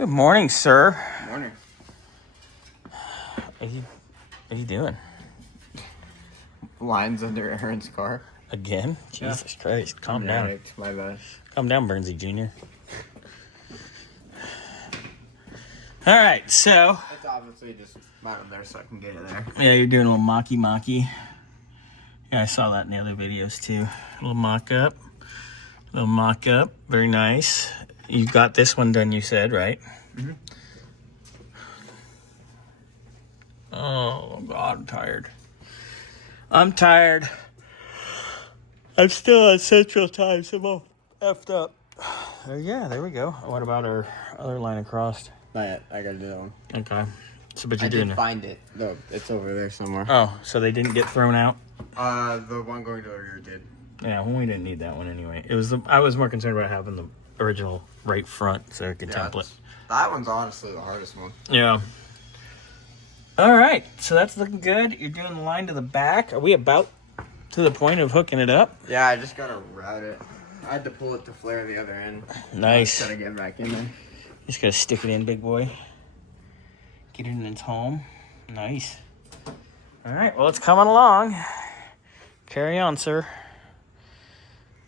Good morning, sir. Morning. What are you doing? Lines under Aaron's car. Again? Jesus Christ. Calm I'm down. addict, my bad. Calm down, Burnsy Jr. All right, so. It's obviously just mounted there so I can get it there. Yeah, you're doing a little mocky. Yeah, I saw that in the other videos too. A little mock-up. Very nice. You got this one done, you said, right? Mm-hmm. Oh, God, I'm tired. I'm still on Central Time, so I'm all effed up. Yeah, there we go. What about our other line across? Not yet. I gotta do that one. Okay. So, but you're I doing did it. find it, though. It's over there somewhere. Oh, so they didn't get thrown out? The one going to the rear did. Yeah, well, we didn't need that one anyway. I was more concerned about having the original right front circuit template. That one's honestly the hardest one. Yeah. All right, so that's looking good. You're doing the line to the back. Are we about to the point of hooking it up? Yeah, I just gotta route it. I had to pull it to flare the other end. Nice. Gotta get back in there. Just gotta stick it in, big boy. Get it in its home. Nice. All right, well, it's coming along. Carry on, sir.